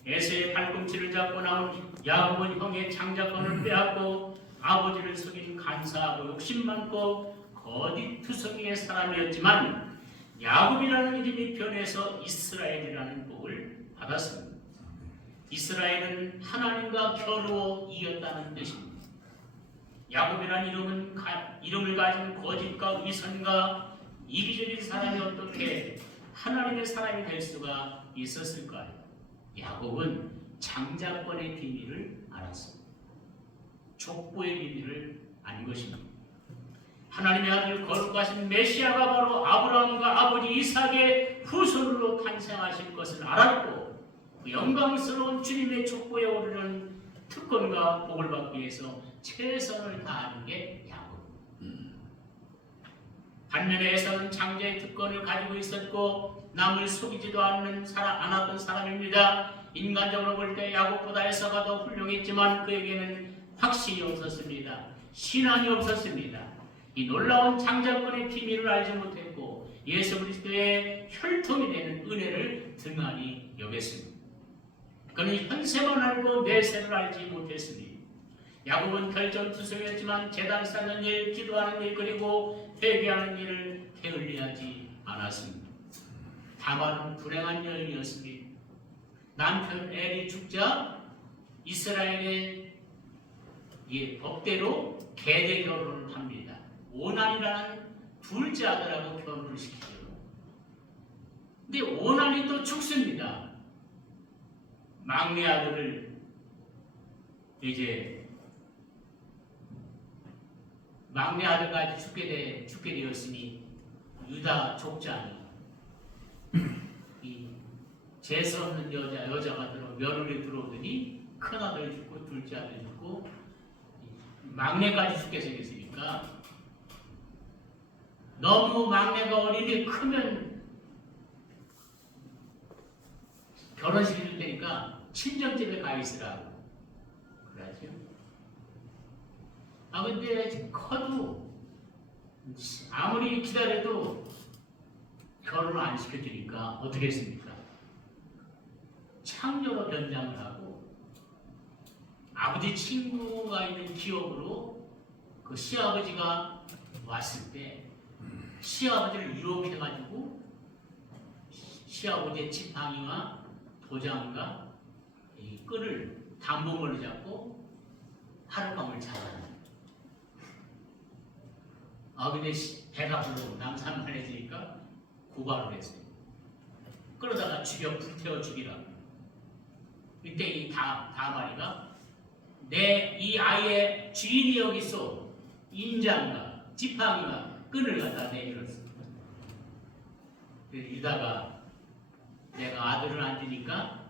에서의 발꿈치를 잡고 나온 야곱은 형의 장자권을 빼앗고 아버지를 속인 간사하고 욕심 많고 거짓투성이의 사람이었지만 야곱이라는 이름이 변해서 이스라엘이라는 복을 받았습니다. 이스라엘은 하나님과 겨루어 이겼다는 뜻입니다. 야곱이라는 이름을 가진 거짓과 위선과 이기적인 사람이 어떻게 하나님의 사람이 될 수가 있었을까요? 야곱은 장자권의 비밀을 알았습니다. 족보의 비밀을 안 것입니다. 하나님의 아들 거룩하신 메시아가 바로 아브라함과 아버지 이삭의 후손으로 탄생하실 것을 알았고 그 영광스러운 주님의 족보에 오르는 특권과 복을 받기 위해서 최선을 다하는 게 야곱입니다. 반면에 에사는 장자의 특권을 가지고 있었고 남을 속이지도 않았던 사람입니다. 인간적으로 볼 때 야곱보다 에사가 더 훌륭했지만 그에게는 확신이 없었습니다. 신앙이 없었습니다. 이 놀라운 장자권의 비밀을 알지 못했고 예수 그리스도의 혈통이 되는 은혜를 등한히 여겼습니다. 그는 현세만 알고 내세를 알지 못했습니다. 야곱은 결정투성이었지만 제단 쌓는 일, 기도하는 일, 그리고 회개하는 일을 게을리하지 않았습니다. 다말은 불행한 여인이었습니다. 남편 엘이 죽자 이스라엘의 법대로 계대 결혼을 합니다. 오난이라는 둘째 아들하고 결혼을 시키죠. 근데 오난이 또 죽습니다. 막내 아들을 이제 막내 아들까지 죽게 되었으니 유다 족장이 이 재수 없는 여자가 며느리 들어오더니 큰 아들 죽고 둘째 아들 죽고 막내까지 죽게 생겼으니까 너무 막내가 어린이 크면 결혼시킬 때니까 친정집에 가 있으라고 그러죠. 근데 커도 아무리 기다려도 결혼을 안 시켜주니까 어떻게 했습니까? 창녀로 변장을 하고 아버지 친구가 있는 기업으로 그 시아버지가 왔을 때 시아버지를 유혹해가지고 시아버지의 지팡이와 도장과 이 끈을 단봉으로 잡고 하룻밤을 자라는. 근데 배가 불러 남산만해지니까 고발을 했어요. 그러다가 불태워 죽이라고. 이때 이 다말이가 내 이 아이의 주인이 여기 있어. 인장과 지팡이와 끈을 갖다 내밀었습니다. 유다가 내가 아들을 안 주니까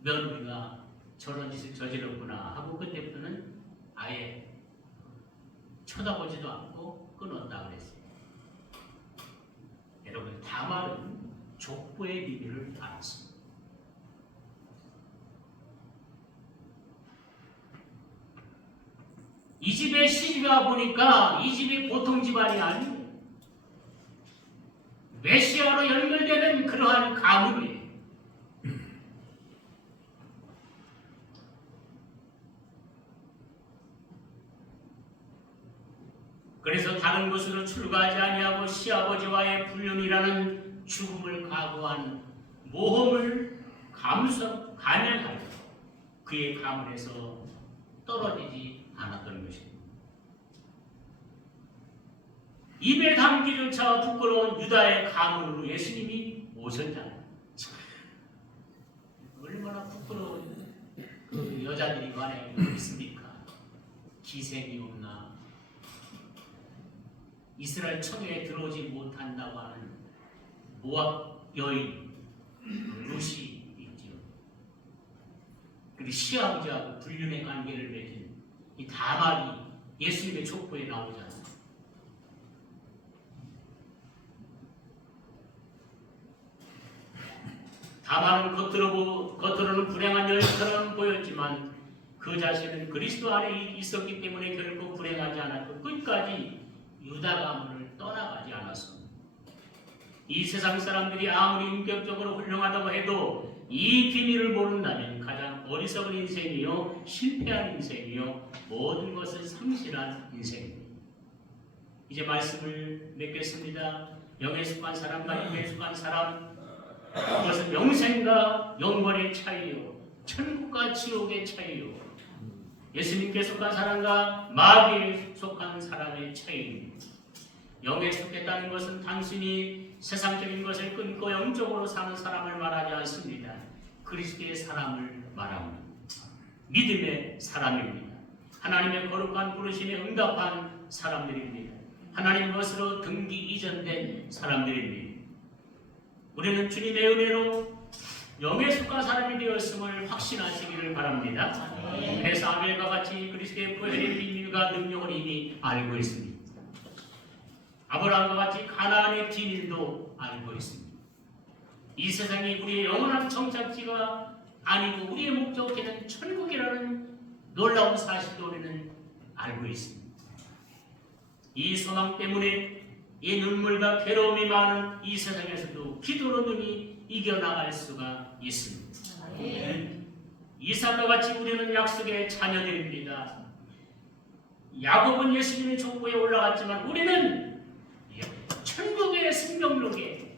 며느리가 저런 짓을 저질렀구나 하고 그때부터는 아예 쳐다보지도 않고 끊었다 그랬어요. 여러분 다말은 족보의 비밀을 알았습니다. 이 집에 시집가 보니까 이 집이 보통 집안이 아니에요. 메시아로 연결되는 그러한 가문이에요. 그래서 다른 곳으로 출가하지 아니하고 시아버지와의 불륜이라는 죽음을 각오한 모험을 감행하여 그의 가문에서 떨어지지 않았던 것입니다. 입에 담기조차 부끄러운 유다의 가문으로 예수님이 오셨잖아요. 얼마나 부끄러운 그 여자들이 만약에 있습니까? 기생이 없나? 이스라엘 청에 들어오지 못한다고 하는 모압 여인 루시 있죠. 그리고 시아버지하고 불륜의 관계를 맺은 이 다말이 예수님의 족보에 나오잖아요. 다말은 겉으로는 불행한 여인처럼 보였지만 그 자신은 그리스도 안에 있었기 때문에 결코 불행하지 않았고 끝까지 유다 가문을 떠나가지 않았습니다. 이 세상 사람들이 아무리 인격적으로 훌륭하다고 해도 이 비밀을 모른다면 가장 어리석은 인생이요 실패한 인생이요 모든 것을 상실한 인생입니다. 이제 말씀을 맺겠습니다. 영에 속한 사람과 육에 속한 사람, 그것은 영생과 영벌의 차이요, 천국과 지옥의 차이요, 예수님께 속한 사람과 마귀에 속한 사람의 차이입니다. 영에 속했다는 것은 단순히 세상적인 것을 끊고 영적으로 사는 사람을 말하지 않습니다. 그리스도의 사람을 말합니다. 믿음의 사람입니다. 하나님의 거룩한 부르심에 응답한 사람들입니다. 하나님 것으로 등기 이전된 사람들입니다. 우리는 주님의 은혜로 영에 속한 사람이 되었음을 확신하시기를 바랍니다. 그래서 아벨과 같이 그리스도의 보혈의 비밀과 능력을 이미 알고 있습니다. 아브라함과 같이 가나안의 비밀도 알고 있습니다. 이 세상이 우리의 영원한 정착지가 아니고 우리의 목적지는 천국이라는 놀라운 사실도 우리는 알고 있습니다. 이 소망 때문에 이 눈물과 괴로움이 많은 이 세상에서도 기도로 능히 이겨나갈 수가 있습니다. 이삭과 같이 우리는 약속의 자녀들입니다. 야곱은 예수님의 족보에 올라갔지만 우리는 천국의 생명록에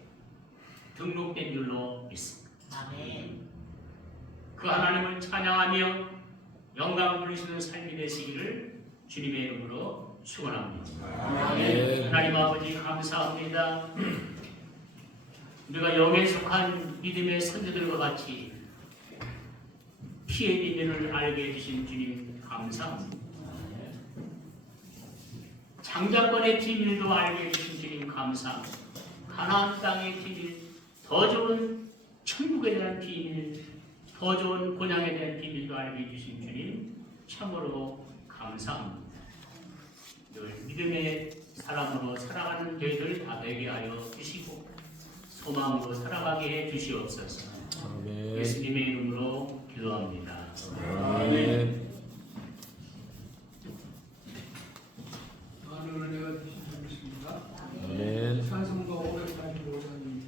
등록된 줄로 믿습니다. 그 하나님을 찬양하며 영광을 부르시는 삶이 되시기를 주님의 이름으로 축원합니다. 하나님 아버지 감사합니다. 우리가 영에 속한 믿음의 선조들과 같이 피의 비밀을 알게 해주신 주님 감사합니다. 장자권의 비밀도 알게 해주신 주님 감사합니다. 가나안 땅의 비밀, 더 좋은 천국에 대한 비밀, 더 좋은 본향에 대한 비밀도 알게 해주신 주님 참으로 감사합니다. 늘 믿음의 사람으로 살아가는 저희들 다 되게 하여 주시고 소망으로 살아가게 해 주시옵소서. 아멘. 예수님의 이름으로 기도합니다. 아멘. 많은 은혜가 되신 줄 믿습니다. 아멘. 찬송가 585장입니다.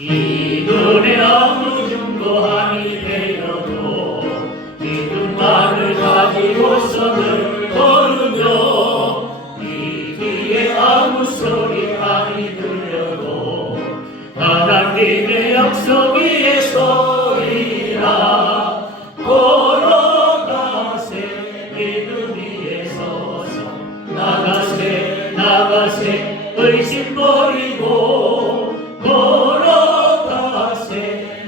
이 눈에 아무 중도함이 되어도 믿음만을 가지고서는 걸으며 이 귀에 아무 소리함이 들려도 하나님의 약속 위에 서리라. 걸어가세 믿음 위에 서서 나가세 나가세 의심 버리고 걸어가세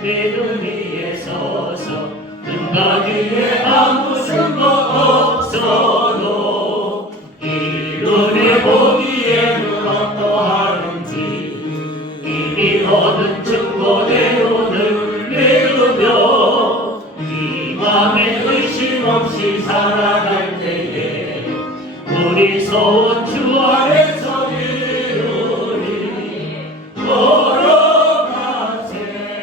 믿음 위에 서서 눈가 뒤에 아무 증거 없어도 이 눈에 보기에는 어떠하는지 이미 얻은 증거대로는 믿으며 이 맘에 의심 없이 살아갈 때에 우리 소원 주 안에서 이루리. 걸어가세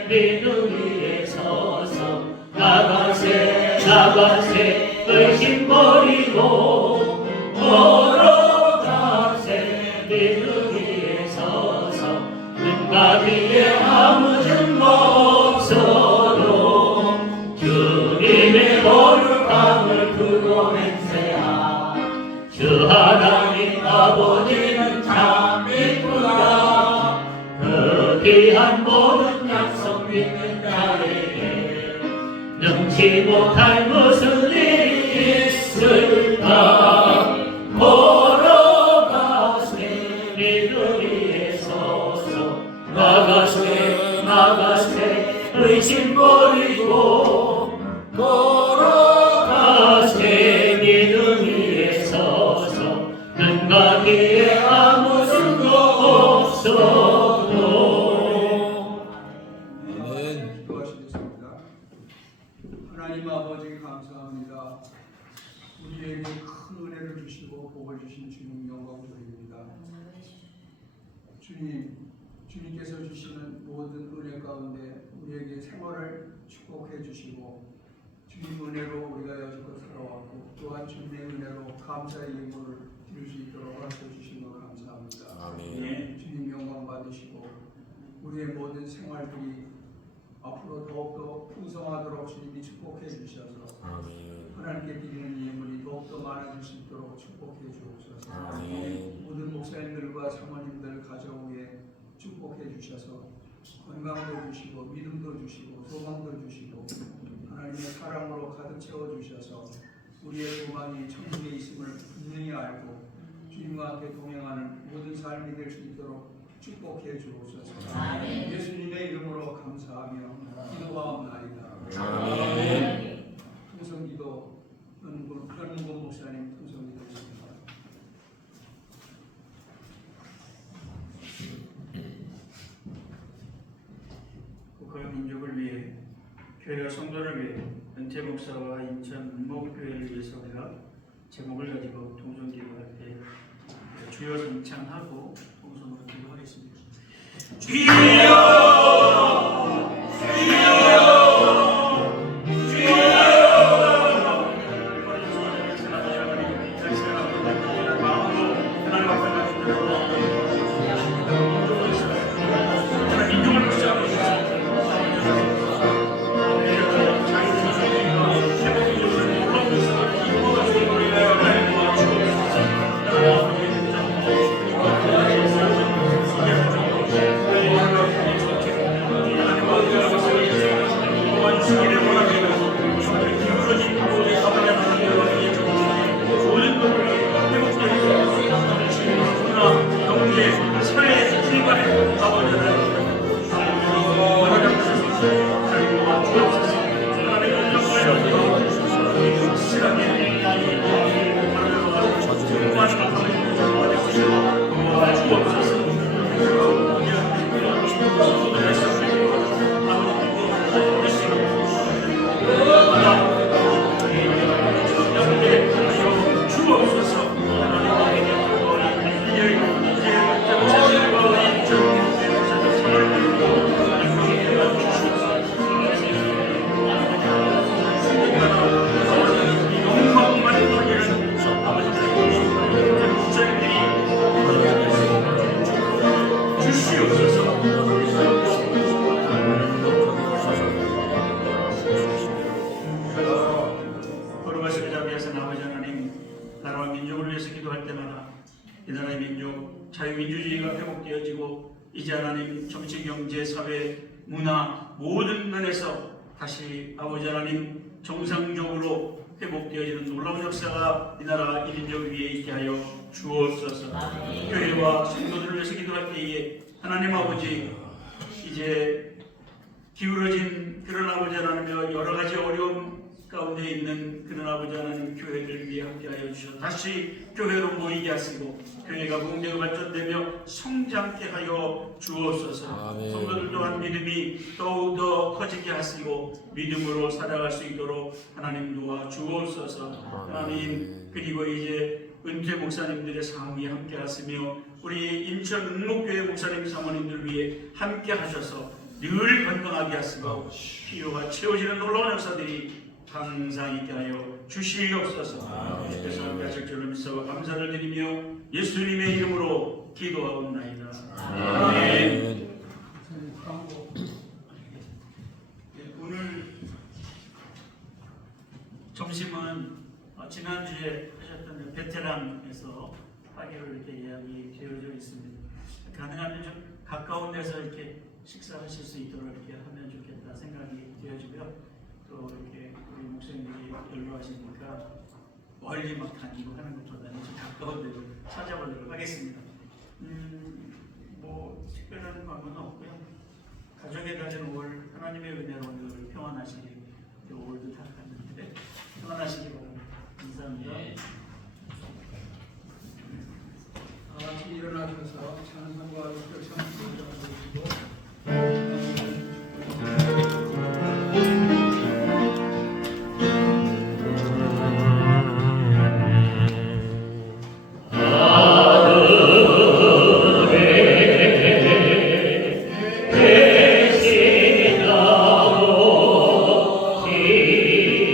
믿음 위에 서서 나가세 나가세 의심 버리고 걸어가세 믿음 위에 서서 눈가 뒤에 아무 증거 없어도 주님의 거룩함을 두고 맹세하. 주 하나님 아버지는 참 이쁘다. 그 귀한 모든 약속 믿는 자에게 능치 못할 무슨 일이 있을까. 걸어가세 믿음 위에 서서 나가세 나가세 의심 버리고 걸어가세 믿음 위에 서서 눈가 뒤에 아무 증거 없어도. 아멘. 기도하시겠습니다. 하나님 아버지 감사합니다. 우리에게 큰 은혜를 주시고 복을 주신 주님 영광 드립니다. 주님께서 주시는 모든 은혜 가운데 우리에게 생활을 축복해 주시고 주님 은혜로 우리가 여지껏 살아왔고 또한 주님의 은혜로 감사의 예물을 드릴 수 있도록 허락해 주신 것 감사합니다. 아멘. 주님 영광 받으시고 우리의 모든 생활들이 앞으로 더욱더 풍성하도록 주님이 축복해 주셔서 아멘. 하나님께 드리는 예물이 더욱더 많아질 수 있도록 축복해 주옵소서. 아멘. 모든 목사님들과 사모님들 가정에 축복해 주셔서 건강도 주시고 믿음도 주시고 소망도 주시고 하나님의 사랑으로 가득 채워 주셔서 우리의 소망이 천국에 있음을 분명히 알고 주님과 함께 동행하는 모든 삶이 될 수 있도록 축복해 주옵소서. 예수님의 이름으로 감사하며 기도하옵나이다. 아멘. 통성기도 현무건 목사님 통성기도 있습니다. 국가와 민족을 위해 교회와 성도를 위해 은퇴 목사와 인천 은목교회를 위해서 우리가 제목을 가지고 통성 기도할 때 주여 성창하고 통성으로 기도하겠습니다. 걸어가시를 자비하신 아버지 하나님, 나라와 민족을 위해서 기도할 때마다 이 나라의 민족 자유민주주의가 회복되어지고 이제 하나님 정치, 경제, 사회, 문화 모든 면에서 다시 아버지 하나님 정상적으로 회복되어지는 놀라운 역사가 이 나라 이 민족 위에 있게 하여 주옵소서. 교회와 성도들을 위해서 기도할 때에 하나님 아버지 이제 기울어진 그런 아버지 하나님이여 여러 가지 어려움 가운데 있는 그런 아버지 하나님 교회를 위해 함께하여 주셔서 다시 교회로 모이게 하시고 교회가 공대가 발전되며 성장케 하여 주옵소서. 아멘. 성도들 또한 믿음이 더욱더 커지게 하시고 믿음으로 살아갈 수 있도록 하나님 도와 주옵소서. 하나님 그리고 이제 은퇴 목사님들의 삶이 함께 하시며 우리 인천 은목교회 목사님 사모님들 위해 함께 하셔서 늘 건강하게 하시고 필요가 채워지는 놀라운 역사들이 항상 있게 하여 주시옵소서. 주께서 함께 하실 줄로 믿사 감사를 드리며 예수님의 이름으로 기도하옵나이다. 아멘. 오늘 점심은 지난주에 하셨던 베테랑에서 하기로 이렇게 예약이 되어져 있습니다. 가능하면 좀 가까운 데서 이렇게 식사하실 수 있도록 이렇게 하면 좋겠다 생각이 되어지고요. 또 이렇게 우리 목사님들이 연로하시니까 멀리 막 다니고 하는 것보다는 좀 가까운 데로 찾아보도록 하겠습니다. 뭐 특별한 방법은 없고요. 가족의 달인 5월 하나님의 은혜로 늘 평안하시기 5월도 다 갔는데 평안하시기 바랍니다. 감사합니다. 다 같이 일어나셔서 찬송과 율법 찬송을 부르시고 이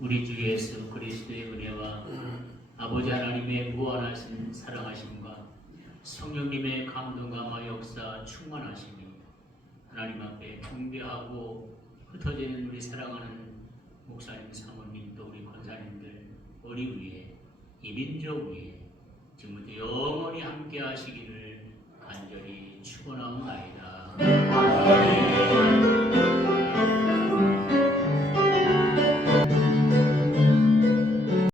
우리 주 예수 그리스도의 은혜와 아버지 하나님의 무한하신 사랑하심과 성령님의 감동과 역사 충만하심이 하나님 앞에 경배하고 흩어지는 우리 사랑하는 목사님, 사모님, 또 우리 권사님들, 우리 위에, 이 민족 위에 지금부터 영원히 함께 하시기를 간절히 축원하옵나이다.